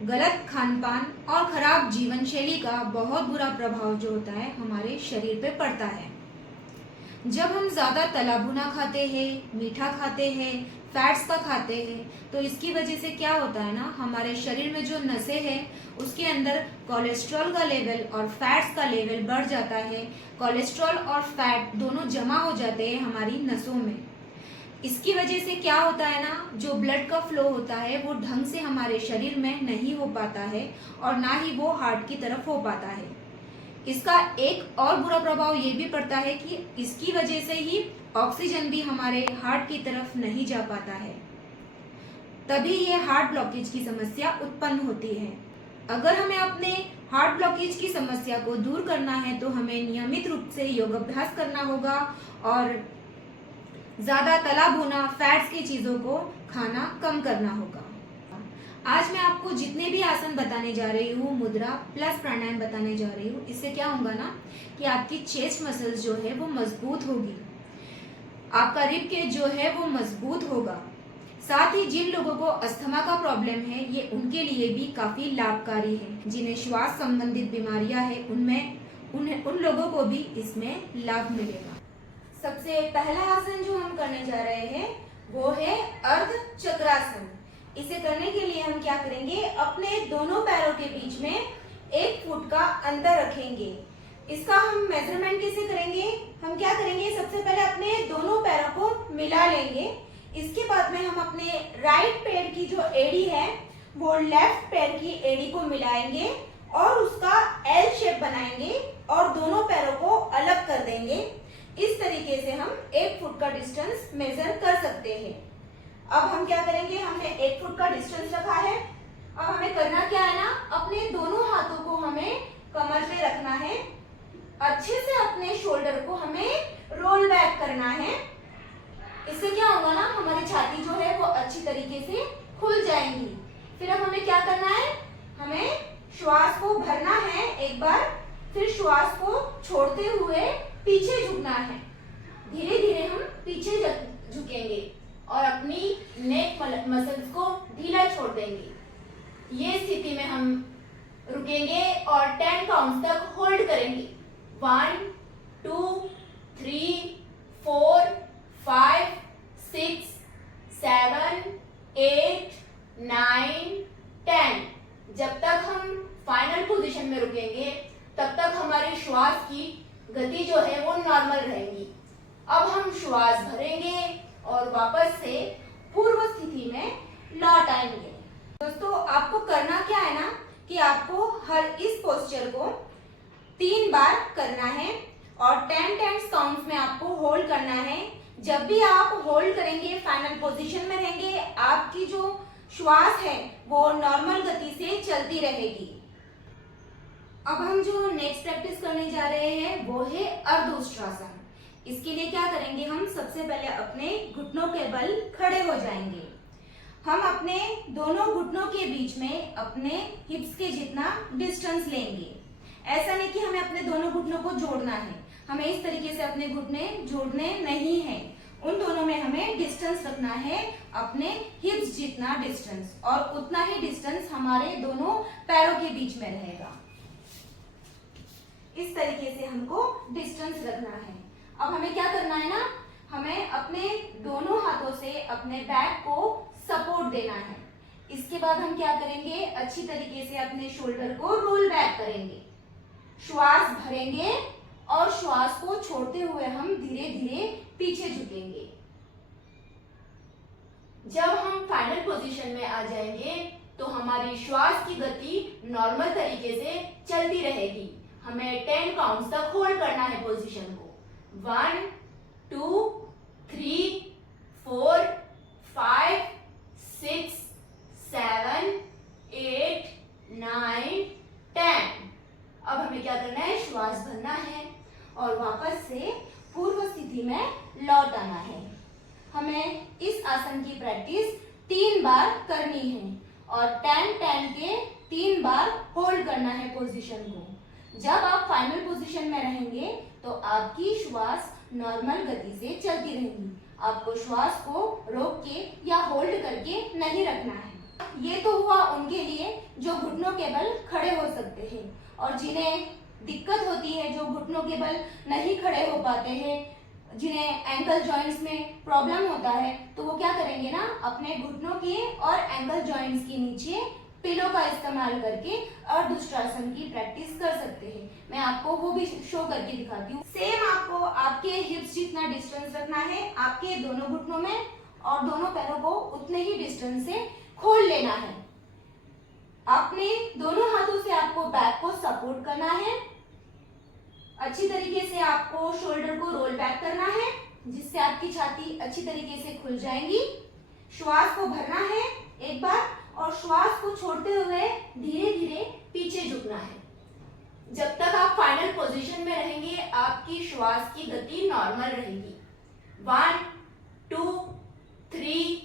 गलत खान-पान और खराब जीवन शैली का बहुत बुरा प्रभाव जो होता है हमारे शरीर पे पड़ता है। जब हम ज़्यादा तला भुना खाते हैं, मीठा खाते हैं, फैट्स का खाते हैं, तो इसकी वजह से क्या होता है ना, हमारे शरीर में जो नसें हैं उसके अंदर कोलेस्ट्रॉल का लेवल और फैट्स का लेवल बढ़ जाता है। कोलेस्ट्रॉल और फैट दोनों जमा हो जाते हैं हमारी नसों में। इसकी वजह से क्या होता है ना, जो ब्लड का फ्लो होता है वो ढंग से हमारे शरीर में नहीं हो पाता है और ना ही वो हार्ट की तरफ हो पाता है। इसका एक और बुरा प्रभाव ये भी पड़ता है कि इसकी वजह से ही ऑक्सीजन भी हमारे हार्ट की तरफ नहीं जा पाता है, तभी ये हार्ट ब्लॉकेज की समस्या उत्पन्न होती है। अगर हमें अपने हार्ट ब्लॉकेज की समस्या को दूर करना है तो हमें नियमित रूप से योग अभ्यास करना होगा और ज्यादा तला भुना फैट्स की चीजों को खाना कम करना होगा। आज मैं आपको जितने भी आसन बताने जा रही हूँ, मुद्रा प्लस प्राणायाम बताने जा रही हूँ, इससे क्या होगा ना कि आपकी चेस्ट मसल्स जो है वो मजबूत होगी, आपका रिब केज जो है वो मजबूत होगा। साथ ही जिन लोगों को अस्थमा का प्रॉब्लम है ये उनके लिए भी काफी लाभकारी है। जिन्हें श्वास संबंधित बीमारियां हैं उन लोगों को भी इसमें लाभ मिलेगा। सबसे पहला आसन जो हम करने जा रहे हैं वो है अर्ध चक्रासन। इसे करने के लिए हम क्या करेंगे, अपने दोनों पैरों के बीच में 1 फुट का अंतर रखेंगे। इसका हम मेजरमेंट कैसे करेंगे, हम क्या करेंगे, सबसे पहले अपने दोनों पैरों को मिला लेंगे। इसके बाद में हम अपने राइट पैर की जो एड़ी है वो लेफ्ट पैर की एड़ी को मिलाएंगे और उसका एल शेप बनाएंगे और दोनों पैरों को अलग कर देंगे। इस तरीके से हम 1 फुट का डिस्टेंस मेजर कर सकते हैं। अब हम क्या करेंगे, हमने 1 फुट का डिस्टेंस रखा है। अब हमें करना क्या है ना, अपने दोनों हाथों को हमें कमर पे रखना है, अच्छे से अपने शोल्डर को हमें रोल बैक करना है। इससे क्या होगा ना, हमारी छाती जो है वो अच्छी तरीके से खुल जाएंगी। फिर अब हमें क्या करना है, हमें श्वास को भरना है एक बार, फिर श्वास को छोड़ते हुए पीछे झुकना है। धीरे धीरे हम पीछे झुकेंगे और अपनी नेक मसल्स को ढीला छोड़ देंगे। ये स्थिति में हम रुकेंगे और 10 काउंट तक होल्ड करेंगे। 1 2 3 4 5 6 7 8 9 10। जब तक हम फाइनल पोजीशन में रुकेंगे तब तक हमारी श्वास की गति जो है वो नॉर्मल रहेगी। अब हम श्वास भरेंगे और वापस से पूर्व स्थिति में लौट आएंगे। दोस्तों, आपको करना क्या है ना कि आपको हर इस पोस्चर को 3 बार करना है और 10 काउंट्स में आपको होल्ड करना है। जब भी आप होल्ड करेंगे, फाइनल पोजीशन में रहेंगे, आपकी जो श्वास है वो नॉर्मल गति से चलती रहेगी। अब हम जो नेक्स्ट प्रैक्टिस करने जा रहे हैं वो है अर्धोष्ट्रासन। इसके लिए क्या करेंगे, हम सबसे पहले अपने घुटनों के बल खड़े हो जाएंगे। हम अपने दोनों घुटनों के बीच में अपने हिप्स के जितना डिस्टेंस लेंगे। ऐसा नहीं कि हमें अपने दोनों घुटनों को जोड़ना है, हमें इस तरीके से अपने घुटने जोड़ने नहीं है। उन दोनों में हमें डिस्टेंस रखना है, अपने हिप्स जितना डिस्टेंस, और उतना ही डिस्टेंस हमारे दोनों पैरों के बीच में रहेगा। इस तरीके से हमको डिस्टेंस रखना है। अब हमें क्या करना है ना, हमें अपने दोनों हाथों से अपने बैक को सपोर्ट देना है। इसके बाद हम क्या करेंगे, अच्छी तरीके से अपने शोल्डर को रोल बैक करेंगे, श्वास भरेंगे और श्वास को छोड़ते हुए हम धीरे धीरे पीछे झुकेंगे। जब हम फाइनल पोजीशन में आ जाएंगे तो हमारी श्वास की गति नॉर्मल तरीके से चलती रहेगी। हमें 10 काउंट्स तक होल्ड करना है पोजीशन को। 1 2 3 4 5 6 7 8 9 10। अब हमें क्या करना है, श्वास भरना है और वापस से पूर्व स्थिति में लौट आना है। हमें इस आसन की प्रैक्टिस 3 बार करनी है और 10 के 3 बार होल्ड करना है पोजीशन को। जब आप फाइनल पोजीशन में रहेंगे तो आपकी श्वास नॉर्मल गति से चलती रहेगी। आपको श्वास को रोक के या होल्ड करके नहीं रखना है। ये तो हुआ उनके लिए जो घुटनों के बल खड़े हो सकते हैं, और जिन्हें दिक्कत होती है, जो घुटनों के बल नहीं खड़े हो पाते हैं, जिन्हें एंकल जॉइंट्स में प्रॉब्लम होता है, तो वो क्या करेंगे ना, अपने घुटनों के और एंकल जॉइंट्स के नीचे पिलो का इस्तेमाल करके अर्धउष्ट्रासन की प्रैक्टिस कर सकते हैं। मैं आपको वो भी शो करके दिखाती हूँ। सेम आपको आपके हिप्स जितना डिस्टेंस रखना है आपके दोनों घुटनों में, और दोनों पैरों को उतने ही डिस्टेंस से खोल लेना है। अपने दोनों हाथों से आपको बैक को सपोर्ट करना है। अच्छी तरीके से आपको शोल्डर को रोल बैक करना है, जिससे आपकी छाती अच्छी तरीके से खुल जाएगी। श्वास को भरना है एक बार, और श्वास को छोड़ते हुए धीरे धीरे पीछे झुकना है। जब तक आप फाइनल पोजीशन में रहेंगे आपकी श्वास की गति नॉर्मल रहेगी। 1 2 3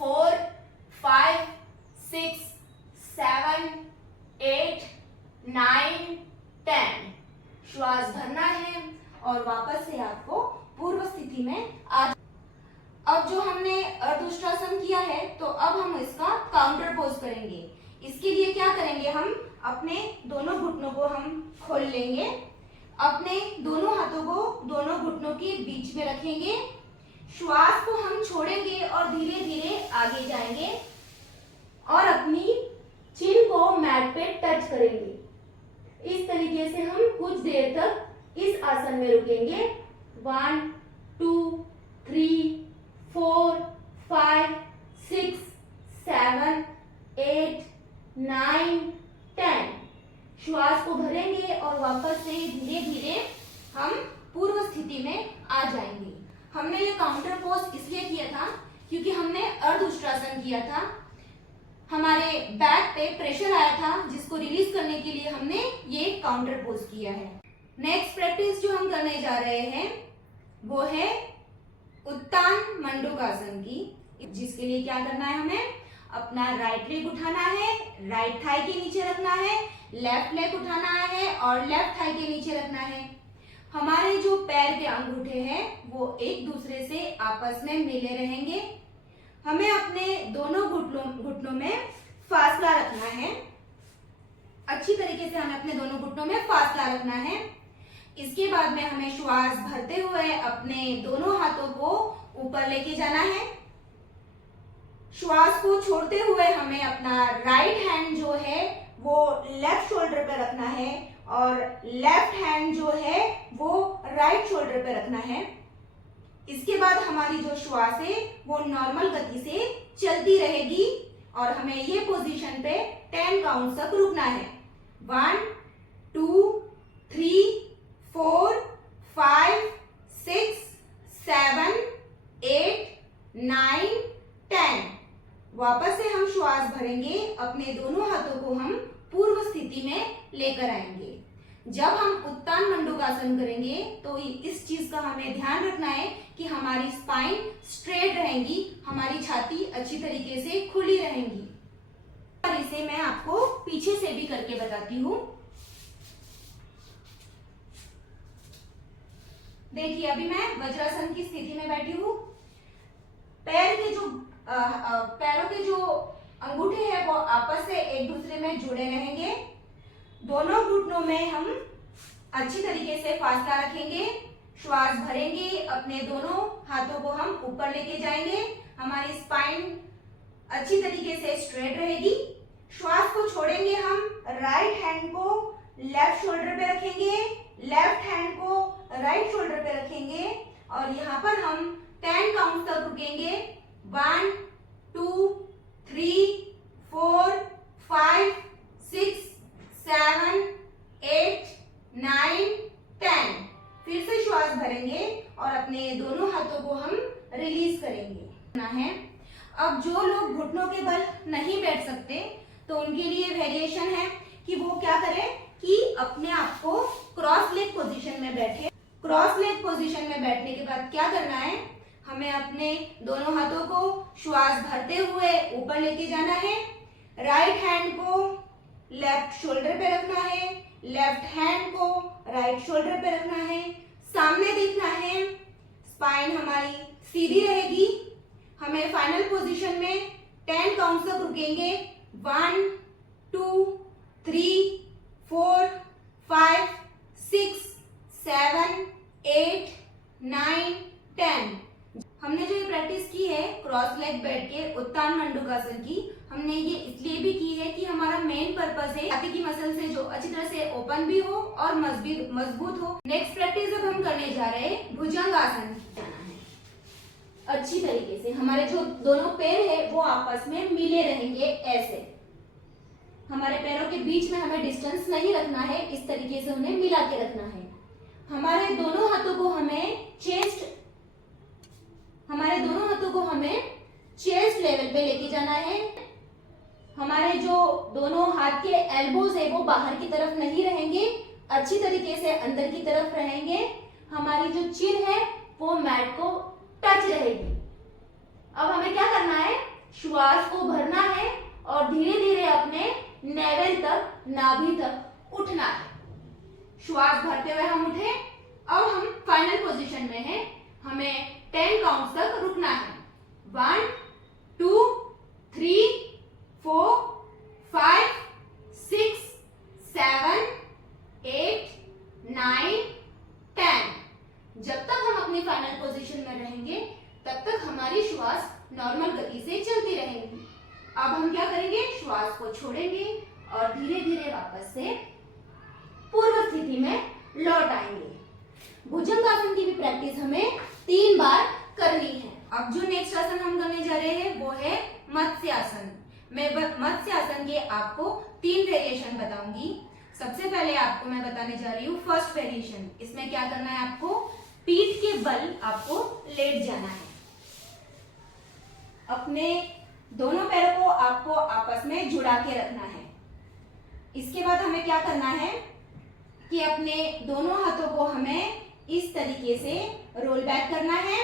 4 5 6 7 8 9 10। श्वास भरना है और वापस से आपको पूर्व स्थिति में आ। अब जो हमने अर्धउष्ट्रासन किया है, तो अब हम इसका काउंटर पोज करेंगे। इसके लिए क्या करेंगे, हम अपने दोनों घुटनों को हम खोल लेंगे, अपने दोनों हाथों को दोनों घुटनों के बीच में रखेंगे, श्वास को हम छोड़ेंगे और धीरे धीरे आगे जाएंगे और अपनी चिन को मैट पे टच करेंगे। इस तरीके से हम कुछ देर तक इस आसन में रुकेंगे। 1 2 3 4 5 6 7 8 9 10। श्वास को भरेंगे और वापस से धीरे धीरे हम पूर्व स्थिति में आ जाएंगे। हमने ये काउंटर पोज इसलिए किया था क्योंकि हमने अर्धउष्ट्रासन किया था, हमारे बैक पे प्रेशर आया था, जिसको रिलीज करने के लिए हमने ये काउंटर पोज किया है। नेक्स्ट प्रैक्टिस जो हम करने जा रहे हैं वो है उत्तान मंडूकासन की, जिसके लिए क्या करना है, हमें अपना राइट लेग उठाना है, राइट थाई के नीचे रखना है, लेफ्ट लेग उठाना है और लेफ्ट थाई के नीचे रखना है। हमारे जो पैर के अंगूठे हैं वो एक दूसरे से आपस में मिले रहेंगे। हमें अपने दोनों घुटनों में फासला रखना है। अच्छी तरीके से हमें अपने दोनों घुटनों में फासला रखना है। इसके बाद में हमें श्वास भरते हुए अपने दोनों हाथों को ऊपर लेके जाना है। श्वास को छोड़ते हुए हमें अपना राइट हैंड जो है वो लेफ्ट शोल्डर पे रखना है और लेफ्ट हैंड जो है वो राइट शोल्डर पे रखना है। इसके बाद हमारी जो श्वास है वो नॉर्मल गति से चलती रहेगी और हमें ये पोजीशन पे 10 काउंट तक रुकना है। 1 2 3 4 5 6 7 8 9 10। वापस से हम श्वास भरेंगे, अपने दोनों हाथों को हम पूर्व स्थिति में लेकर आएंगे। जब हम उत्तान मंडूकासन करेंगे तो इस चीज का हमें ध्यान रखना है कि हमारी स्पाइन स्ट्रेट रहेगी, हमारी छाती अच्छी तरीके से खुली रहेगी। और इसे मैं आपको पीछे से भी करके बताती हूँ। देखिए, अभी मैं वज्रासन की स्थिति में बैठी हूँ। पैरों के जो अंगूठे हैं वो आपस से एक दूसरे में जुड़े रहेंगे। दोनों घुटनों में हम अच्छी तरीके से फासला रखेंगे, श्वास भरेंगे, अपने दोनों हाथों को हम ऊपर लेके जाएंगे, हमारी स्पाइन अच्छी तरीके से स्ट्रेट रहेगी। श्वास को छोड़ेंगे, हम राइट हैंड को लेफ्ट शोल्डर पे रखेंगे, लेफ्ट हैंड को राइट शोल्डर पे रखेंगे और यहाँ पर हम 10 काउंट तक रुकेंगे। 1 2 3 4 5 6 7 8 9 10। फिर से श्वास भरेंगे और अपने दोनों हाथों को हम रिलीज करेंगे है। अब जो लोग घुटनों के बल नहीं बैठ सकते तो उनके लिए वेरिएशन है कि वो क्या करें कि अपने आप को क्रॉस लेग पोजीशन में बैठे। क्रॉस लेग पोजीशन में बैठने के बाद क्या करना है, हमें अपने दोनों हाथों को श्वास भरते हुए ऊपर लेके जाना है, राइट हैंड को लेफ्ट शोल्डर पे रखना है, लेफ्ट हैंड को राइट शोल्डर पे रखना है, सामने देखना है, स्पाइन हमारी सीधी रहेगी। हमें फाइनल पोजीशन में 10 काउंट तक रुकेंगे। 1 2 भुजंगासन की हमने ये इसलिए भी की है कि हमारा मेन पर्पस है छाती की मसल से जो अच्छी तरह से ओपन भी हो और मजबूत हो। नेक्स्ट प्रैक्टिस अब हम करने जा रहे हैं भुजंगासन की। अच्छी तरीके से हमारे जो दोनों पैर है वो आपस में मिले रहेंगे। ऐसे हमारे पैरों के बीच में हमें डिस्टेंस नहीं रखना है, इस तरीके से उन्हें मिला के रखना है। हमारे दोनों हाथों को हमें चेस्ट लेवल पे लेके जाना है। हमारे जो दोनों हाथ के एल्बोज है वो बाहर की तरफ नहीं रहेंगे, अच्छी तरीके से अंदर की तरफ रहेंगे। हमारी जो चिन है वो मैट को टच रहेगी। अब हमें क्या करना है, श्वास को भरना है और धीरे धीरे अपने नेवल तक, नाभि तक उठना है। श्वास भरते हुए हम उठे। अब हम फाइनल पोजीशन में हैं, हमें 10 काउंट्स तक रुकना है। 1 2 3 4 5 6 7 8 9 10। जब तक हम अपनी फाइनल पोजीशन में रहेंगे तब तक हमारी श्वास नॉर्मल गति से चलती रहेगी। अब हम क्या करेंगे, श्वास को छोड़ेंगे और धीरे धीरे वापस से पूर्व स्थिति में लौट आएंगे। भुजंगासन की भी प्रैक्टिस हमें 3 बार करनी है। अब जो नेक्स्ट आसन हम करने जा रहे हैं वो है मत्स्यासन। मैं मत्स्यासन के आपको 3 वेरिएशन बताऊंगी। सबसे पहले आपको मैं बताने जा रही हूँ फर्स्ट वेरिएशन। इसमें क्या करना है, आपको पीठ के बल आपको लेट जाना है। अपने दोनों पैरों को आपको आपस में जुड़ा के रखना है। इसके बाद हमें क्या करना है कि अपने दोनों हाथों को हमें इस तरीके से रोल बैक करना है।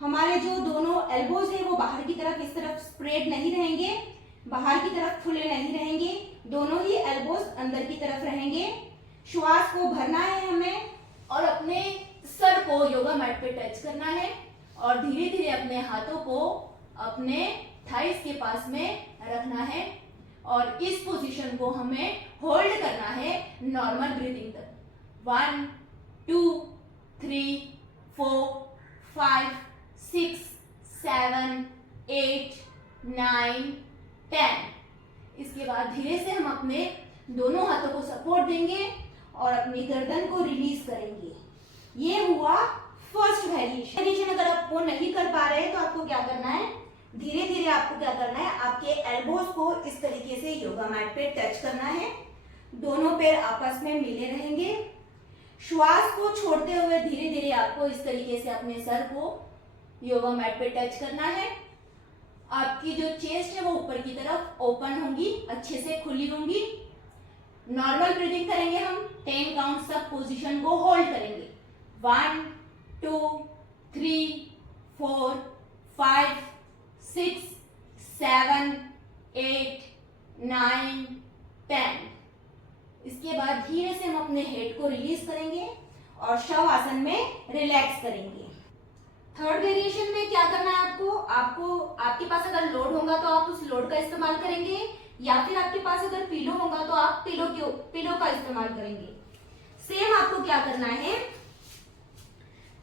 हमारे जो दोनों एल्बोज है वो बाहर की तरफ इस तरफ स्प्रेड नहीं रहेंगे, बाहर की तरफ खुले नहीं रहेंगे, दोनों ही एल्बोज अंदर की तरफ रहेंगे। श्वास को भरना है हमें और अपने सर को योगा मैट पे टच करना है और धीरे धीरे अपने हाथों को अपने थाइस के पास में रखना है और इस पोजीशन को हमें होल्ड करना है नॉर्मल ब्रीथिंग तक। 1 2 3 4 5 6 7 8 9 10। इसके बाद धीरे से हम अपने दोनों हाथों को सपोर्ट देंगे और अपनी गर्दन को रिलीज करेंगे। ये हुआ फर्स्ट वेरिएशन। अगर आप वो नहीं कर पा रहे हैं तो आपको क्या करना है, धीरे धीरे आपको क्या करना है, आपके एल्बोज को इस तरीके से योगा मैट पे टच करना है। दोनों पैर आपस में मिले रहेंगे। श्वास को छोड़ते हुए धीरे धीरे आपको इस तरीके से अपने सर को योगा मैट पे टच करना है। आपकी जो चेस्ट है वो ऊपर की तरफ ओपन होंगी, अच्छे से खुली होंगी। नॉर्मल ब्रीदिंग करेंगे हम। 10 काउंट तक पोजीशन को होल्ड करेंगे। 1 2 3 4 5 6 7 8 9 10। इसके बाद धीरे से हम अपने हेड को रिलीज करेंगे और शव आसन में रिलैक्स करेंगे। थर्ड वेरिएशन में क्या करना है, आपको आपके पास अगर लोड होगा तो आप उस लोड का इस्तेमाल करेंगे, या फिर आपके पास अगर पिलो होगा तो आप पिलो का इस्तेमाल करेंगे। सेम आपको क्या करना है,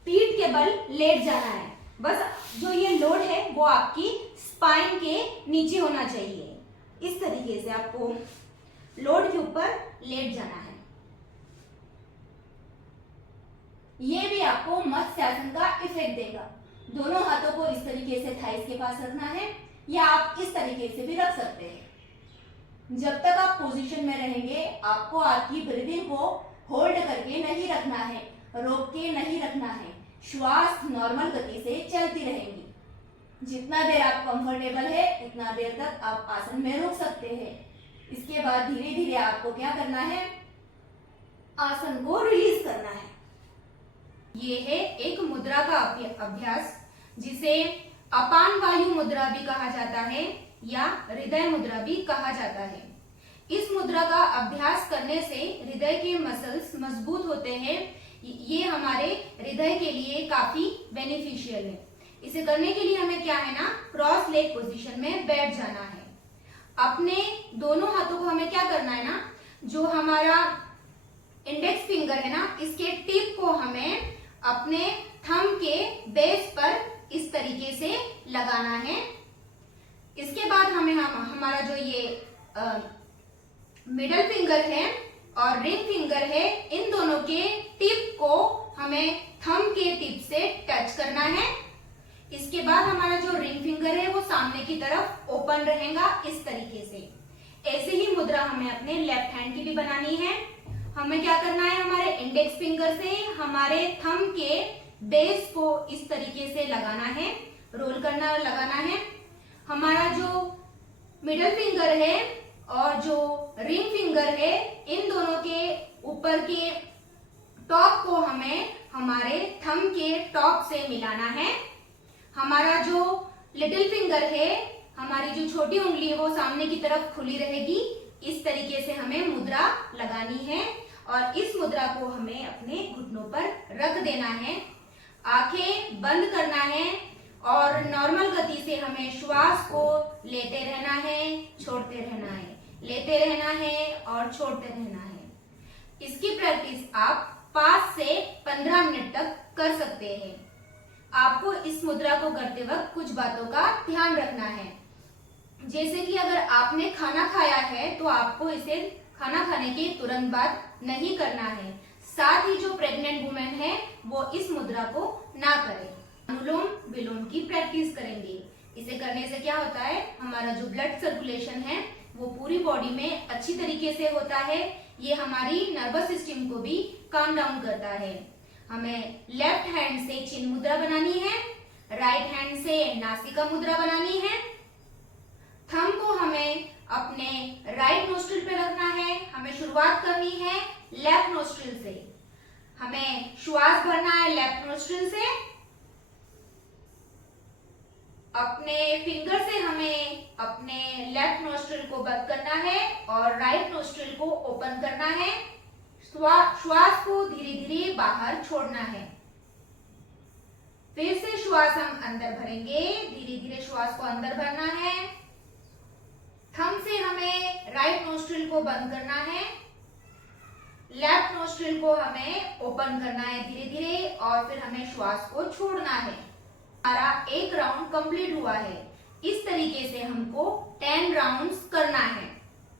पीठ के बल लेट जाना है। बस जो ये लोड है वो आपकी स्पाइन के नीचे होना चाहिए। इस तरीके से आपको लोड के ऊपर लेट जाना है। ये भी आपको मत्स्यासन का इफेक्ट देगा। दोनों हाथों को इस तरीके से थाइस के पास रखना है, या आप इस तरीके से भी रख सकते हैं। जब तक आप पोजीशन में रहेंगे आपको आपकी ब्रीदिंग को होल्ड करके नहीं रखना है, रोक के नहीं रखना है। श्वास नॉर्मल गति से चलती रहेंगी। जितना देर आप कंफर्टेबल है उतना देर तक आप आसन में रुक सकते हैं। इसके बाद धीरे धीरे आपको क्या करना है, आसन को रिलीज करना है। ये है एक मुद्रा का अभ्यास जिसे अपान वायु मुद्रा भी कहा जाता है या हृदय मुद्रा भी कहा जाता है। इस मुद्रा का अभ्यास करने से हृदय के मसल्स मजबूत होते हैं। ये हमारे हृदय के लिए काफी बेनिफिशियल है। इसे करने के लिए हमें क्या है ना, क्रॉस लेग पोजीशन में बैठ जाना है। अपने दोनों हाथों को हमें क्या करना है ना, जो हमारा इंडेक्स फिंगर है ना, इसके टिप को हमें अपने थंब के बेस पर इस तरीके से लगाना है। इसके बाद हमारा जो ये मिडल फिंगर है और रिंग फिंगर है, इन दोनों के टिप को हमें थंब के टिप से टच करना है। इसके बाद हमारा जो रिंग फिंगर है वो सामने की तरफ ओपन रहेगा इस तरीके से। ऐसे ही मुद्रा हमें अपने लेफ्ट हैंड की भी बनानी है। हमें क्या करना है, हमारे इंडेक्स फिंगर से हमारे थंब के बेस को इस तरीके से लगाना है, रोल करना और लगाना है। हमारा जो मिडल फिंगर है और जो रिंग फिंगर है, इन दोनों के ऊपर के टॉप को हमें हमारे थंब के टॉप से मिलाना है। हमारा जो लिटिल फिंगर है, हमारी जो छोटी उंगली है वो सामने की तरफ खुली रहेगी। इस तरीके से हमें मुद्रा लगानी है और इस मुद्रा को हमें अपने घुटनों पर रख देना है। आंखें बंद करना है और नॉर्मल गति से हमें श्वास को लेते रहना है, छोड़ते रहना है, लेते रहना है और छोड़ते रहना है। इसकी प्रैक्टिस आप 5 से 15 मिनट तक कर सकते हैं। आपको इस मुद्रा को करते वक्त कुछ बातों का ध्यान रखना है। जैसे कि अगर आपने खाना खाया है तो आपको इसे खाना खाने के तुरंत बाद नहीं करना है। साथ ही जो प्रेग्नेंट वुमेन है वो इस मुद्रा को ना करें। अनुलोम विलोम की प्रैक्टिस करेंगे। इसे करने से क्या होता है, हमारा जो ब्लड सर्कुलेशन है वो पूरी बॉडी में अच्छी तरीके से होता है। ये हमारी नर्वस सिस्टम को भी काम डाउन करता है। हमें लेफ्ट हैंड से चिन्ह मुद्रा बनानी है, राइट हैंड से नासिका मुद्रा बनानी है। थंब को हमें अपने राइट नोस्ट्रिल पे रखना है। हमें शुरुआत करनी है लेफ्ट नोस्ट्रिल से। हमें श्वास भरना है लेफ्ट नोस्ट्रिल से। अपने फिंगर से हमें अपने लेफ्ट नोस्ट्रिल को बंद करना है और राइट नोस्ट्रिल को ओपन करना है। श्वास को धीरे धीरे बाहर छोड़ना है। फिर से श्वास हम अंदर भरेंगे, धीरे धीरे श्वास को अंदर भरना है। थंब से हमें राइट नोस्ट्रिल को बंद करना है, लेफ्ट नोस्ट्रिल को हमें ओपन करना है धीरे धीरे और फिर हमें श्वास को छोड़ना है। हमारा एक राउंड कंप्लीट हुआ है। इस तरीके से हमको 10 राउंड्स करना है।